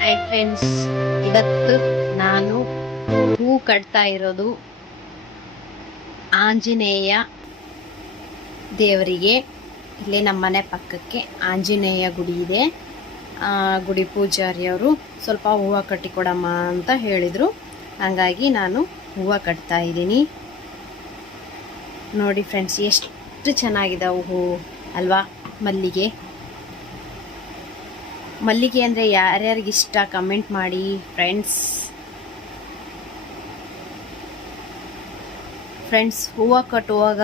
Hi friends ಇವತ್ತು ನಾನು ಹೂ ಕಟ್ತಾ ಇರೋದು ಆಂಜನೇಯ ದೇವರಿಗೆ. ಇಲ್ಲಿ ನಮ್ಮ ಮನೆ ಪಕ್ಕಕ್ಕೆ ಆಂಜನೇಯ ಗುಡಿ ಇದೆ. ಆ, ಗುಡಿ ಪೂಜಾರಿಯವರು ಸ್ವಲ್ಪ ಹೂವು ಕಟ್ಟಿಕೊಡಮ್ಮ ಅಂತ ಹೇಳಿದರು. ಹಾಗಾಗಿ ನಾನು ಹೂವು ಕಟ್ತಾ ಇದ್ದೀನಿ. ನೋಡಿ ಫ್ರೆಂಡ್ಸ್, ಎಷ್ಟು ಚೆನ್ನಾಗಿದೆ ಹೂವು ಅಲ್ವಾ ಮಲ್ಲಿಗೆ. ಮಲ್ಲಿಗೆ ಅಂದರೆ ಯಾರ್ಯಾರಿಗೆ ಇಷ್ಟ ಕಮೆಂಟ್ ಮಾಡಿ ಫ್ರೆಂಡ್ಸ್. ಫ್ರೆಂಡ್ಸ್ ಹೂವು ಕಟ್ಟುವಾಗ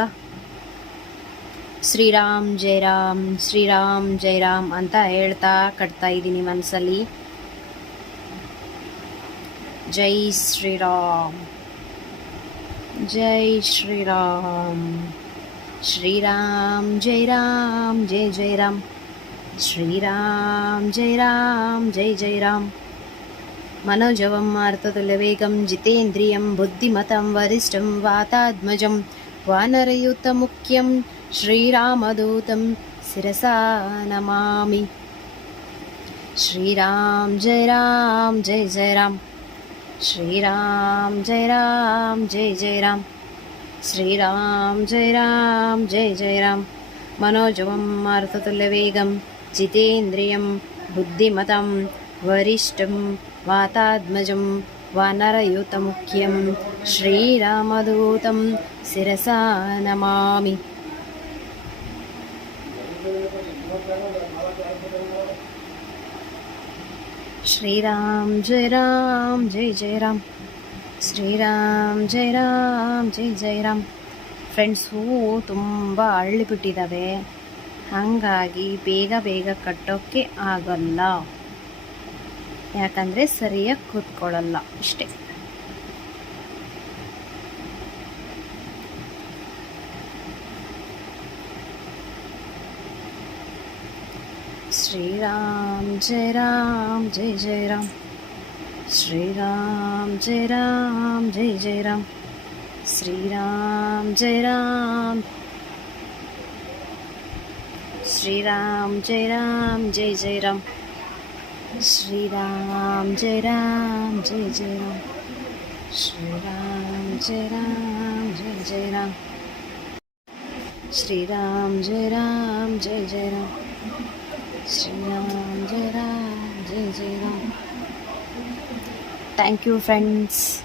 ಶ್ರೀರಾಮ್ ಜೈ ರಾಮ್ ಶ್ರೀರಾಮ್ ಜೈ ರಾಮ್ ಅಂತ ಹೇಳ್ತಾ ಕಟ್ತಾ ಇದ್ದೀನಿ ಮನಸ್ಸಲ್ಲಿ. ಜೈ ಶ್ರೀರಾಮ್. ಜೈ ಶ್ರೀರಾಮ್. ಶ್ರೀರಾಮ್ ಜೈ ರಾಮ್ ಜೈ ಜೈ ರಾಮ್ ಶ್ರೀರಾಮ್ ಜೈ ರಾಮ್ ಜೈ ಜೈ ರಾಮ್ मनोजवं मार्ततुल्यवेगं जितेन्द्रियं बुद्धिमतं वरिष्ठं वातात्मजं वानरयुतमुख्यं श्रीरामदूतं शिरसा नमामि श्रीराम जय राम जय जय राम श्रीराम जय राम जय जय राम श्रीराम जय राम जय जय राम मनोजवं मारुततुल्यवेगं जितेन्द्रियं बुद्धिमतं वरिष्ठं वातात्मजं वानरयुतमुख्यं श्रीरामदूतं शिरसा नमामि श्रीराम जय राम जय जय राम ಶ್ರೀರಾಮ್ ಜೈ ರಾಮ್ ಜೈ ಜೈ ರಾಮ್ ಫ್ರೆಂಡ್ಸ್ ಹೂವು ತುಂಬ ಅಳ್ಳಿಬಿಟ್ಟಿದ್ದಾವೆ ಹಾಗಾಗಿ ಬೇಗ ಬೇಗ ಕಟ್ಟೋಕ್ಕೆ ಆಗಲ್ಲ ಯಾಕಂದರೆ ಸರಿಯಾಗಿ ಕೂತ್ಕೊಳ್ಳಲ್ಲ, ಇಷ್ಟೇ. ಶ್ರೀರಾಮ್ ಜಯ ರಾಮ್ ಜಯ ಜಯ ರಾಮ್. ಶ್ರೀರಾಮ್ ಜಯ ರಾಮ್ ಜಯ ಜಯ ರಾಮ್. ಶ್ರೀರಾಮ್ ಜಯ ರಾಮ್. ಶ್ರೀರಾಮ್ ಜಯ ರಾಮ್ ಜಯ ಜಯ ರಾಮ್. श्रीराम जय राम जय जय राम श्रीराम जय राम जय जय राम श्रीराम जय राम जय जय राम श्रीराम जय राम जय जय राम Thank you, friends.